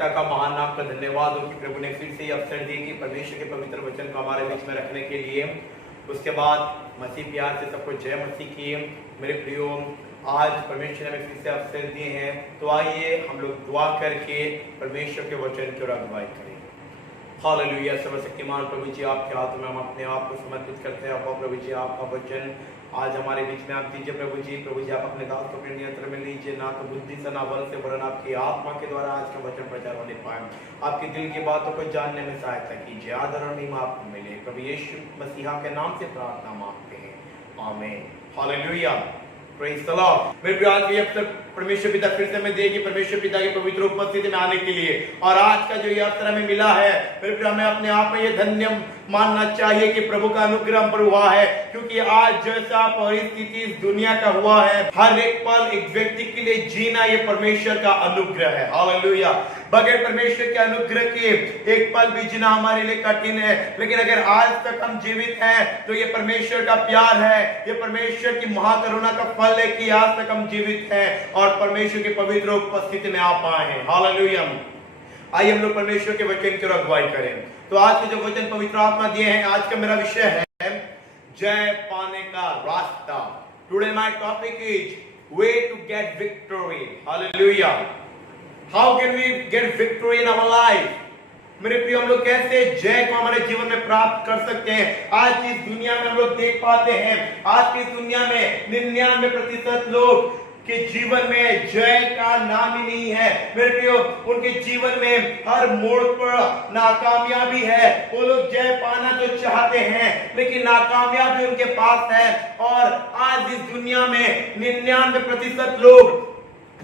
पिता का महान नाम का धन्यवाद हो कि प्रभु ने फिर से ये अवसर दिए कि परमेश्वर के पवित्र वचन को हमारे बीच में रखने के लिए। उसके बाद मसीह प्यार से सबको जय मसीह की। मेरे प्रियो, आज परमेश्वर ने हमें फिर से अवसर दिए हैं, तो आइए हम लोग दुआ करके परमेश्वर के वचन की ओर अगुवाई करें। हालेलुया। सर्वशक्तिमान प्रभु जी, आपके हाथ में हम अपने आप को समर्पित करते हैं। प्रभु जी, आपका वचन आज हमारे बीच में आप दीजिए। प्रभु जी आप अपने दास को अपने नियंत्रण में लीजिए, ना तो बुद्धि से ना बल से, वरन आपकी आत्मा के द्वारा आज का वचन प्रचार होने पाए। आपके दिल की बातों को जानने में सहायता कीजिए। आदर और महिमा आपको मिले। प्रभु यीशु मसीहा के नाम से प्रार्थना मांगते हैं, आमीन। Hallelujah, praise the Lord. मेरे प्यार के अवसर परमेश्वर पिता फिर से हमें देगी परमेश्वर पिता की पवित्र उपस्थिति में आने के लिए। और आज का जो ये अवसर हमें मिला है, मेरे प्यार, हमें अपने आप में ये धन्य मानना चाहिए कि प्रभु का अनुग्रह हम पर हुआ है। क्योंकि आज जैसा परिस्थिति इस दुनिया का हुआ है, हर एक पल एक व्यक्ति के लिए जीना ये परमेश्वर का अनुग्रह है। हालेलुया। बगैर परमेश्वर के अनुग्रह के एक पल भी जीना हमारे लिए कठिन है। लेकिन अगर आज तक हम जीवित हैं तो ये परमेश्वर का प्यार है, ये परमेश्वर की महाकरुणा का फल है कि आज तक हम जीवित हैं और परमेश्वर की पवित्र उपस्थिति में आ पाए हैं। हालेलुया। आइए हम लोग परमेश्वर के वचन की ओर अगुवाई करें। तो आज के जो वचन पवित्र आत्मा दिए हैं, आज का मेरा विषय है जय पाने का रास्ता। Today my topic is way to get victory. Hallelujah. How can we get victory in our life? मेरे प्रिय, हम लोग कैसे जय को हमारे जीवन में प्राप्त कर सकते हैं? आज की इस दुनिया में हम लोग देख पाते हैं, आज की इस दुनिया में 99% लोग के जीवन में जय का नाम ही नहीं है। मेरे प्रियो, उनके जीवन में हर मोड़ पर नाकामयाबी है। वो लोग जय पाना तो चाहते हैं, लेकिन नाकामयाबी उनके पास है। और आज इस दुनिया में 99% लोग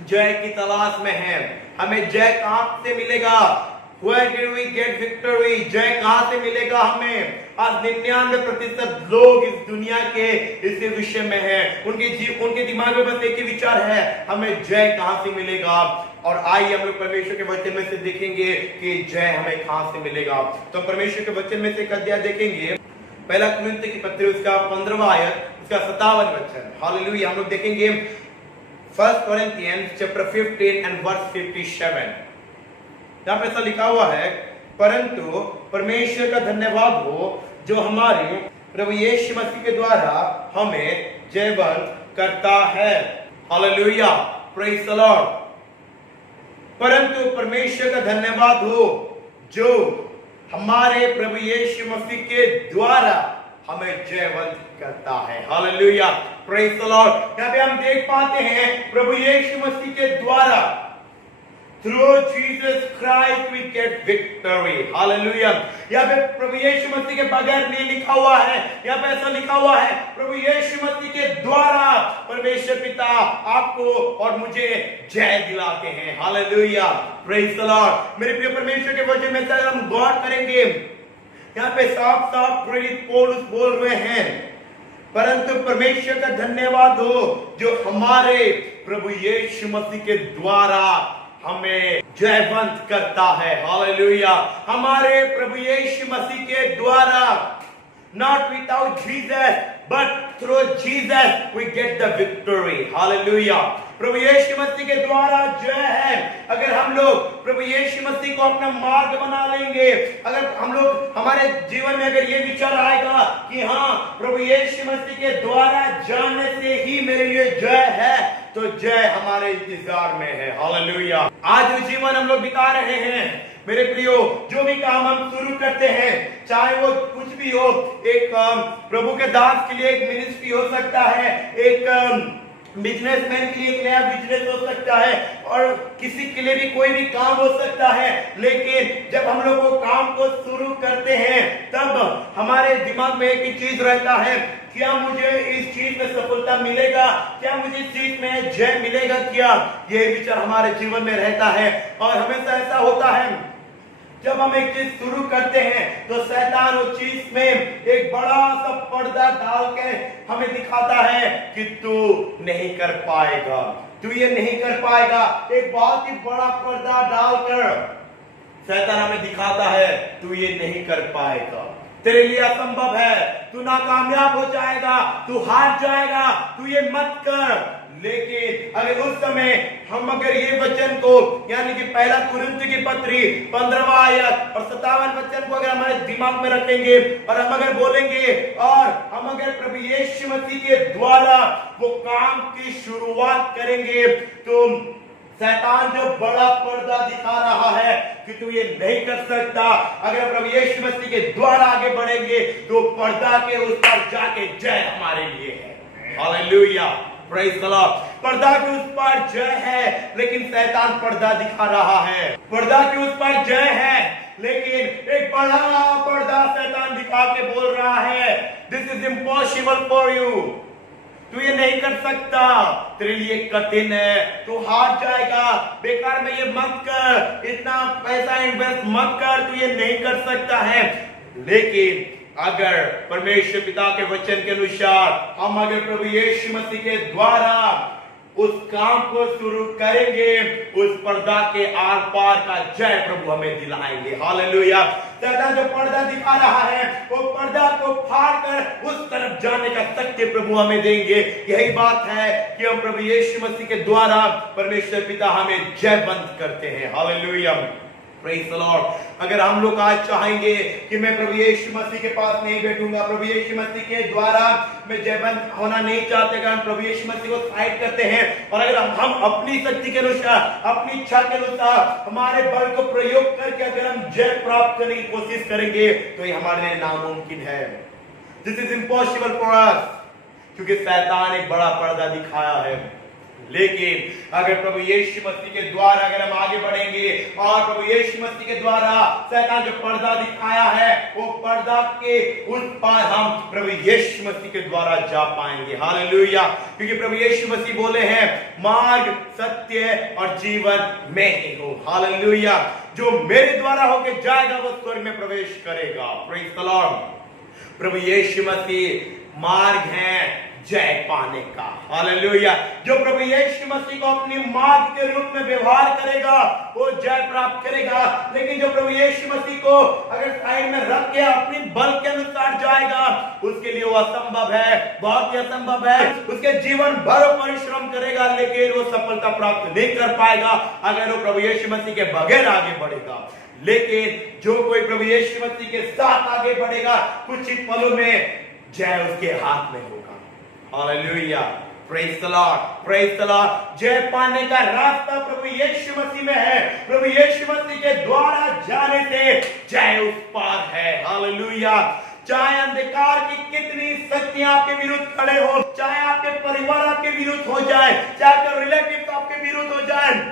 जय की तलाश में हैं। हमें जय कहां से मिलेगा? Where did we get victory? जय कहां से मिलेगा हमें? आज 99% लोग इस दुनिया के इसी विषय में हैं। उनके दिमाग में बस एक ही विचार है, हमें जय कहां से मिलेगा। और आइए हम लोग परमेश्वर के वचन में से देखेंगे कि जय हमें कहां से मिलेगा। तो परमेश्वर के वचन में से एक अध्याय देखेंगे, पहला कुरिन्थियों की पत्री, उसका 15वां आयत, उसका 57वां वचन। हालेलुया। हम लोग देखेंगे 1 Corinthians chapter 15 and verse 57। यहाँ पे ऐसा लिखा हुआ है, परंतु परमेश्वर का धन्यवाद हो जो हमारे प्रभु यीशु मसीह के द्वारा हमें जयवंत करता है। Hallelujah, praise the Lord. परंतु परमेश्वर का धन्यवाद हो जो हमारे प्रभु यीशु मसीह के द्वारा हमें जयवंत करता है। Hallelujah, praise the Lord. यहाँ पे हम देख पाते हैं प्रभु यीशु मसीह के द्वारा, Through Jesus Christ we get victory. Hallelujah. यहाँ पे प्रभु यीशु मसीह के बगैर नहीं लिखा हुआ है, यहाँ पे ऐसा लिखा हुआ है, प्रभु यीशु मसीह के द्वारा परमेश्वर पिता आपको और मुझे जय दिलाते हैं। Hallelujah, praise the Lord. मेरे प्रिय, परमेश्वर के वचन में से हम गौर करेंगे, यहाँ पे साफ साफ प्रेरित पौलुस बोल रहे हैं, परंतु परमेश्वर का धन्यवाद हो जो हमारे प्रभु यीशु मसीह के द्वारा हमें जयवंत करता है। हालेलुया। हमारे प्रभु यीशु मसीह के द्वारा, not without Jesus but through Jesus we get the victory. Hallelujah. प्रभु यीशु मसीह के द्वारा जय है। अगर हम लोग प्रभु यीशु मसीह को अपना मार्ग बना लेंगे, अगर हम लोग, हमारे जीवन में अगर ये विचार आएगा कि हाँ, प्रभु यीशु मसीह के द्वारा जानने से ही मेरे लिए जय है, तो जय हमारे इंतजार में है। हालेलुया। आज जो जीवन हम लोग बिता रहे हैं, मेरे प्रियो, जो भी काम हम शुरू करते हैं, चाहे वो कुछ भी हो, एक प्रभु के दास के लिए एक मिनिस्ट्री हो सकता है, एक बिजनेसमैन के लिए एक नया बिजनेस हो सकता है, और किसी के लिए भी कोई भी काम हो सकता है। लेकिन जब हम लोग वो काम को शुरू करते हैं, तब हमारे दिमाग में एक ही चीज रहता है, क्या मुझे इस चीज में सफलता मिलेगा, क्या मुझे इस चीज में जय मिलेगा, क्या? ये विचार हमारे जीवन में रहता है। और हमेशा ऐसा होता है, जब हम एक चीज शुरू करते हैं तो शैतान उस चीज में एक बड़ा सा पर्दा डाल के हमें दिखाता है कि तू नहीं कर पाएगा, तू ये नहीं कर पाएगा। एक बहुत ही बड़ा पर्दा डालकर शैतान हमें दिखाता है, तू ये नहीं कर पाएगा। तेरे लिए असंभव है, तू नाकामयाब हो जाएगा, तू हार जाएगा, तू ये मत कर। लेकिन अगर उस समय हम अगर ये वचन को यानी कि पहला कुरिन्थ की पत्री 15वां आयत और 57 वचन को अगर हमारे दिमाग में रखेंगे और हम अगर बोलेंगे और हम अगर प्रभु यीशु मसीह के द्वारा वो काम की शुरुआत करेंगे, तो शैतान जो बड़ा पर्दा दिखा रहा है कि तू ये नहीं कर सकता, अगर प्रभु यीशु मसीह के द्वारा आगे बढ़ेंगे तो पर्दा के उस पर जाके जय हमारे लिए है। Hallelujah, praise the Lord. पर्दा के उस पर जय है, लेकिन शैतान पर्दा दिखा रहा है। पर्दा के उस पर जय है, लेकिन एक बड़ा पर्दा शैतान दिखा के बोल रहा है, this is impossible for you, तू ये नहीं कर सकता, तेरे लिए कठिन है, तू हार जाएगा, बेकार में ये मत कर, इतना पैसा इन्वेस्ट मत कर, तू ये नहीं कर सकता है। लेकिन अगर परमेश्वर पिता के वचन के अनुसार हम अगर प्रभु यीशु मसीह के द्वारा उस काम को शुरू करेंगे, उस पर्दा के आर पार का जय प्रभु हमें दिलाएंगे। हालेलुया। शैतान जो पर्दा दिखा रहा है, वो पर्दा को फाड़ कर उस तरफ जाने का शक्ति प्रभु हमें देंगे। यही बात है कि हम प्रभु यीशु मसीह के द्वारा परमेश्वर पिता हमें जय बंद करते हैं। Hallelujah, praise the Lord. अगर हम लोग आज चाहेंगे कि मैं प्रभु यीशु मसीह के पास नहीं बैठूंगा, प्रभु यीशु मसीह के द्वारा मैं जयबंद होना नहीं चाहते, अगर हम प्रभु यीशु मसीह को साइड करते हैं और अगर हम अपनी शक्ति के अनुसार, अपनी इच्छा के अनुसार हमारे बल को प्रयोग करके अगर हम जय प्राप्त करने की कोशिश करेंगे, तो ये हमारे लिए नामुमकिन है। This is impossible for us, क्योंकि शैतान एक बड़ा पर्दा दिखाया है। लेकिन अगर प्रभु यीशु मसीह के द्वारा अगर हम आगे बढ़ेंगे और प्रभु यीशु मसीह के द्वारा शैतान जो पर्दा दिखाया है, वो पर्दा के उस पार हम प्रभु यीशु मसीह के द्वारा जा पाएंगे। हालेलुया, क्योंकि प्रभु यीशु मसीह बोले हैं, मार्ग, सत्य और जीवन मैं ही हूं। हालेलुया, जो मेरे द्वारा होके जाएगा वो स्वर्ग में प्रवेश करेगा। Praise the Lord. प्रभु यीशु मसीह मार्ग है जय पाने का। हालेलुया, जो प्रभु यीशु मसीह को अपनी मार्ग के रूप में व्यवहार करेगा वो जय प्राप्त करेगा। लेकिन जो प्रभु यीशु मसीह को अगर साइड में रख के अपनी बल के अनुसार जाएगा, उसके लिए वो असंभव है, बहुत ही असंभव है। उसके जीवन भर परिश्रम करेगा, लेकिन वो सफलता प्राप्त नहीं कर पाएगा अगर वो प्रभु यीशु मसीह के बगैर आगे बढ़ेगा। लेकिन जो कोई प्रभु यीशु मसीह के साथ आगे बढ़ेगा, कुछ ही पलों में जय उसके हाथ में होगा। Hallelujah, praise the Lord, praise the Lord. जय पाने का रास्ता प्रभु यीशु मसीह में है। प्रभु यीशु मसीह के द्वारा जाने से जय उस पार है। हालेलुया। चाहे अंधकार की कितनी शक्तियां आपके विरुद्ध खड़े हो, चाहे आपके परिवार आपके विरुद्ध हो जाए, चाहे आपके रिलेटिव आपके विरुद्ध हो जाए,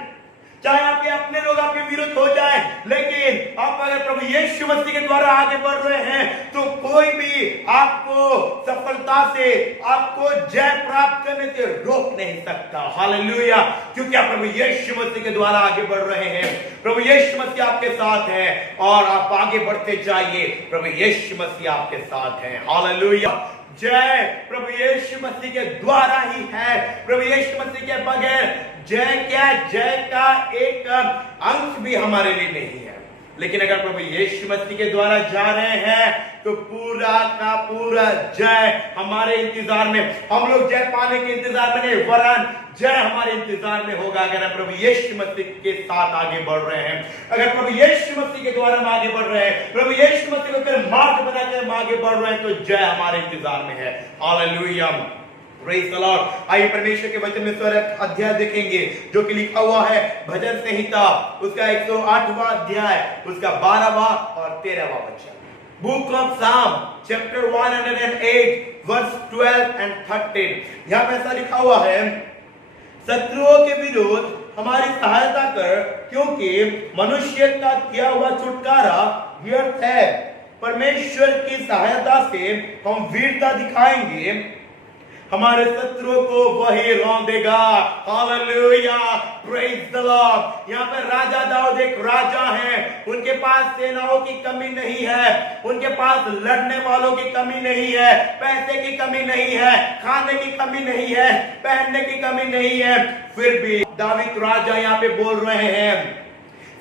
चाहे आपके अपने लोग आपके विरुद्ध हो जाए, लेकिन आप अगर प्रभु यीशु मसीह के द्वारा आगे बढ़ रहे हैं, तो कोई भी आपको सफलता से, आपको जय प्राप्त करने से रोक नहीं सकता। हालेलुया, क्योंकि आप प्रभु यीशु मसीह के द्वारा आगे बढ़ रहे हैं। प्रभु यीशु मसीह आपके साथ है और आप आगे बढ़ते जाइए, प्रभु यीशु मसीह आपके साथ है। हालेलुया। जय प्रभु यीशु मसीह के द्वारा ही है। प्रभु यीशु मसीह के बगैर जय क्या, जय का एक अंश भी हमारे लिए नहीं है। लेकिन अगर प्रभु यीशु मसीह के द्वारा जा रहे हैं, तो पूरा का पूरा जय हमारे इंतजार में, हम लोग जय पाने के इंतजार में नहीं, वरन जय हमारे इंतजार में होगा अगर हम प्रभु यीशु मसीह के साथ आगे बढ़ रहे हैं। अगर प्रभु यीशु मसीह के द्वारा हम आगे बढ़ रहे हैं, प्रभु यीशु मसीह को फिर मार्ग बनाकर हम आगे बढ़ रहे हैं, तो जय हमारे इंतजार में है। Hallelujah, praise the Lord. आइए परमेश्वर के वचन में स्वर अध्याय देखेंगे, जो कि लिखा हुआ है भजन संहिता उसका 108वां अध्याय, उसका 12वां और 13वां वचन। बुक ऑफ साम चैप्टर 108 वर्स 12 एंड 13। यहाँ पे ऐसा लिखा हुआ है, शत्रुओं के विरुद्ध हमारी सहायता कर, क्योंकि मनुष्य का किया हुआ छुटकारा व्यर्थ है। परमेश्वर की सहायता से हम वीरता दिखाएंगे, हमारे शत्रुओं को वही रौंदेगा। Hallelujah, praise the Lord. यहाँ पे राजा दाऊद एक राजा है, उनके पास सेनाओं की कमी नहीं है, उनके पास लड़ने वालों की कमी नहीं है, पैसे की कमी नहीं है, खाने की कमी नहीं है, पहनने की कमी नहीं है। फिर भी दाऊद राजा यहाँ पे बोल रहे हैं,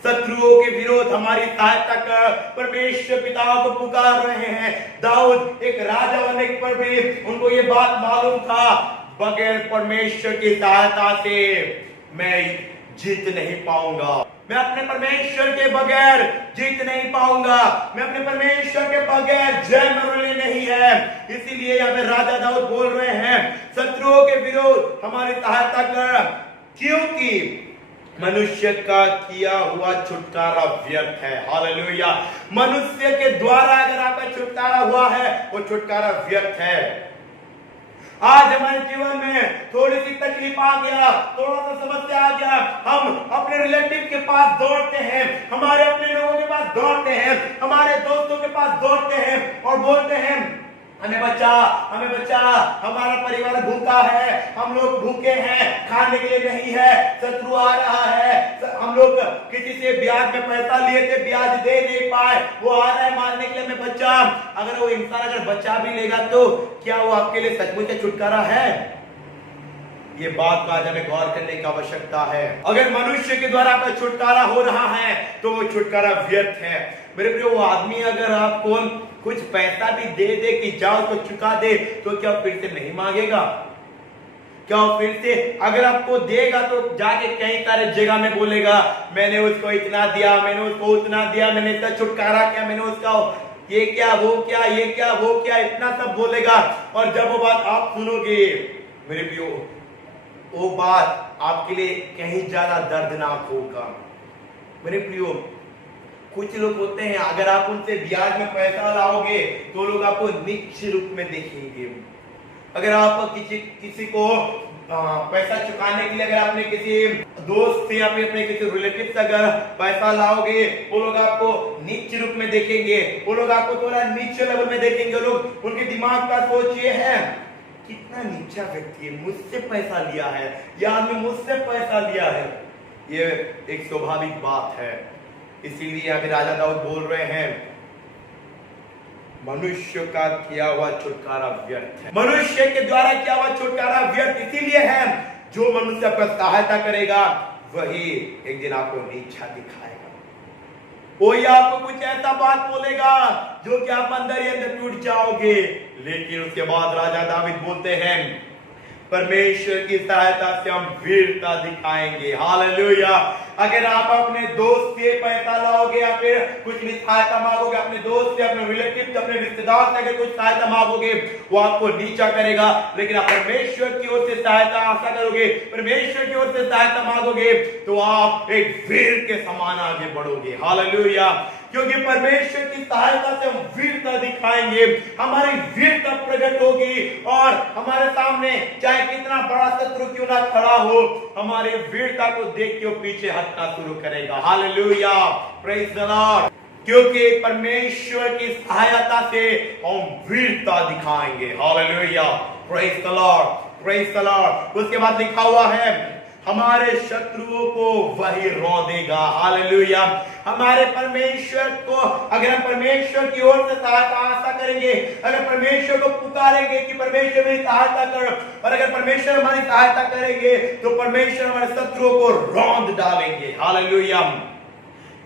शत्रुओं के विरोध हमारी सहायता कर। परमेश्वर पिता को पुकार रहे हैं। दाऊद एक राजा बनने पर भी उनको ये बात मालूम था, बगैर परमेश्वर की सहायता से मैं जीत नहीं पाऊंगा, मैं अपने परमेश्वर के बगैर जीत नहीं पाऊंगा, मैं अपने परमेश्वर के बगैर जय मेरे लिए नहीं है। इसीलिए यहाँ पे राजा दाऊद बोल रहे हैं, शत्रुओं के विरोध हमारी सहायता कर, क्योंकि मनुष्य का किया हुआ छुटकारा व्यर्थ है। हालेलुया। मनुष्य के द्वारा अगर आपका छुटकारा हुआ है, वो छुटकारा व्यर्थ है। आज हमारे जीवन में थोड़ी सी तकलीफ आ गया, थोड़ा सा समस्या आ गया, हम अपने रिलेटिव के पास दौड़ते हैं, हमारे अपने लोगों के पास दौड़ते हैं, हमारे दोस्तों के पास दौड़ते हैं और बोलते हैं, हमें बचा, हमें बचा, हमारा परिवार भूखा है, हम लोग भूखे हैं, खाने के लिए नहीं है, शत्रु आ रहा है, हम लोग किसी से ब्याज में पैसा लिए थे, ब्याज दे नहीं पाए, वो आ रहा है मारने के लिए, हमें बचा। अगर वो इंसान अगर बचा भी लेगा तो क्या वो आपके लिए सचमुच छुटकारा है? ये बात का आज हमें गौर करने की आवश्यकता है। अगर मनुष्य के द्वारा आपका छुटकारा हो रहा है तो वो छुटकारा व्यर्थ है। मेरे प्रिय, वो आदमी अगर आपको कुछ पैसा भी दे दे कि जाओ तो चुका दे, तो क्या फिर से नहीं मांगेगा? क्या फिर से अगर आपको देगा तो जाके कई सारे जगह में बोलेगा, मैंने उसको इतना दिया, मैंने उसको उतना दिया, मैंने इसका छुटकारा किया, मैंने उसका ये क्या वो क्या, ये क्या वो क्या, इतना सब बोलेगा। और जब वो बात आप सुनोगे मेरे प्रियो, वो बात आपके लिए कहीं ज्यादा दर्दनाक होगा। मेरे प्रियो, कुछ लोग होते हैं, अगर आप उनसे ब्याज में पैसा लाओगे तो लोग आपको नीच रूप में देखेंगे। अगर आप किसी को पैसा चुकाने के लिए अगर आपने किसी दोस्त से या फिर अपने किसी रिलेटिव से अगर पैसा लाओगे, वो लोग आपको नीच रूप में देखेंगे, वो लोग आपको थोड़ा नीचे लेवल में देखेंगे। लोग, उनके दिमाग का सोच ये है, कितना नीचा व्यक्ति है, मुझसे पैसा लिया है, या आदमी मुझसे पैसा लिया है। ये एक स्वाभाविक बात है। इसीलिए अभी राजा दाऊद बोल रहे हैं, मनुष्य का किया हुआ छुटकारा व्यर्थ है। मनुष्य के द्वारा किया हुआ छुटकारा व्यर्थ इसीलिए है, जो मनुष्य आपका सहायता करेगा वही एक दिन आपको नीचा दिखाएगा। कोई आपको कुछ ऐसा बात बोलेगा जो कि आप अंदर ही अंदर टूट जाओगे। लेकिन उसके बाद राजा दाऊद बोलते हैं, परमेश्वर की सहायता से हम वीरता दिखाएंगे। हालेलुया। अगर आप अपने दोस्त से पैसा लाओगे या फिर कुछ भी सहायता मांगोगे, अपने दोस्त से, अपने रिलेटिव से, अपने रिश्तेदार से अगर कुछ सहायता मांगोगे, वो आपको नीचा करेगा। लेकिन आप परमेश्वर की ओर से सहायता आशा करोगे, परमेश्वर की ओर से सहायता मांगोगे, तो आप एक वीर के समान आगे बढ़ोगे। हालेलुया। क्योंकि परमेश्वर की सहायता से हम वीरता दिखाएंगे, हमारी वीरता प्रकट होगी और हमारे सामने चाहे कितना बड़ा शत्रु क्यों ना खड़ा हो, हमारे वीरता को देख के वो पीछे हटना शुरू करेगा। Hallelujah, praise the Lord. क्योंकि परमेश्वर की सहायता से हम वीरता दिखाएंगे। Hallelujah, praise the Lord, praise the Lord. उसके बाद लिखा हुआ है, हमारे शत्रुओं को वही रौंदेगा। हालेलुया। हमारे परमेश्वर को, अगर हम परमेश्वर की ओर से सहायता आशा करेंगे, अगर परमेश्वर को पुकारेंगे कि परमेश्वर मेरी सहायता कर, और अगर परमेश्वर हमारी सहायता करेंगे तो परमेश्वर हमारे शत्रुओं को रौंद डालेंगे। हालेलुया।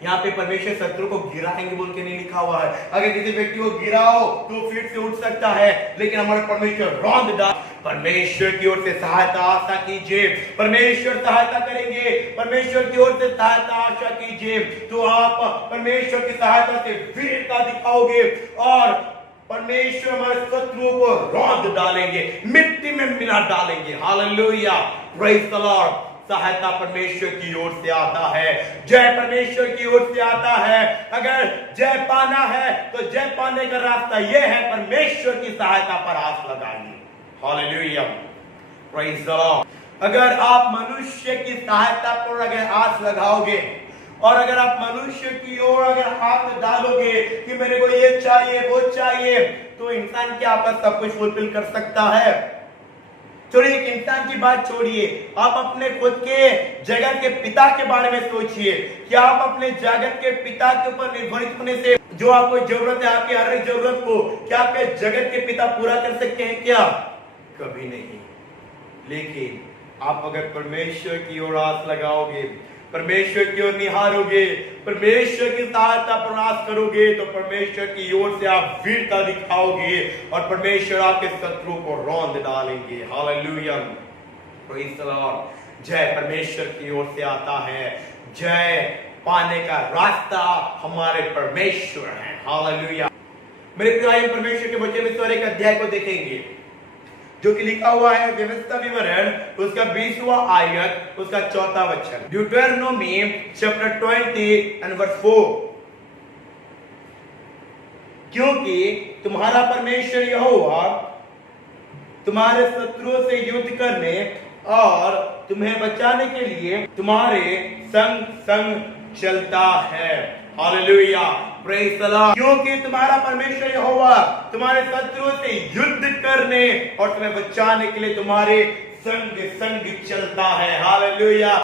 यहाँ पे परमेश्वर शत्रु को गिराएंगे बोल के नहीं लिखा हुआ है। अगर किसी व्यक्ति को गिराओ तो फिर से उठ सकता है, लेकिन हमारे परमेश्वर रौंद डाल। परमेश्वर की ओर से सहायता आशा कीजिए, परमेश्वर सहायता करेंगे, परमेश्वर की ओर से सहायता आशा कीजिए, तो आप परमेश्वर की सहायता से वीरता दिखाओगे और परमेश्वर हमारे शत्रुओं को रौंद डालेंगे, मिट्टी में मिला डालेंगे। Hallelujah, praise the Lord. सहायता परमेश्वर की ओर से आता है, जय परमेश्वर की ओर से आता है। अगर जय पाना है तो जय पाने का रास्ता यह है, परमेश्वर की सहायता पर आस लगाइए। Hallelujah, praise the Lord. अगर आप मनुष्य की सहायता पर अगर आस लगाओगे और अगर आप मनुष्य की ओर अगर हाथ डालोगे कि मेरे को ये चाहिए वो चाहिए, तो इंसान क्या आपका सब कुछ फुलफिल कर सकता है? छोड़िए, एक इंसान की बात छोड़िए, आप अपने खुद के जगत के पिता के बारे में सोचिए। क्या आप अपने जगत के पिता के ऊपर निर्भरित होने से जो आपको जरूरत है, आपकी हर एक जरूरत को क्या आपके जगत के पिता पूरा कर सकते हैं? क्या? कभी नहीं। लेकिन आप अगर परमेश्वर की ओर आस लगाओगे, परमेश्वर की ओर निहारोगे, परमेश्वर की सहायता प्रयास करोगे, तो परमेश्वर की ओर से आप वीरता दिखाओगे और परमेश्वर आपके शत्रु को रौंद डालेंगे। Hallelujah, praise the Lord. जय परमेश्वर की ओर से आता है, जय पाने का रास्ता हमारे परमेश्वर है। हालेलुया। मेरे प्रिय परमेश्वर के वचन में इस एक अध्याय को देखेंगे जो कि लिखा हुआ है व्यवस्था विवरण उसका 20वां आयत उसका 4था वचन, ड्यूटेरोनोमी चैप्टर 20 एंड वर्स 4। क्योंकि तुम्हारा परमेश्वर यहोवा तुम्हारे शत्रुओं से युद्ध करने और तुम्हें बचाने के लिए तुम्हारे संग संग चलता है। Hallelujah, praise the Lord. क्योंकि तुम्हारा परमेश्वर यहोवा तुम्हारे शत्रुओं से युद्ध करने और तुम्हें बचाने के लिए तुम्हारे संग संग चलता है। हालेलुया।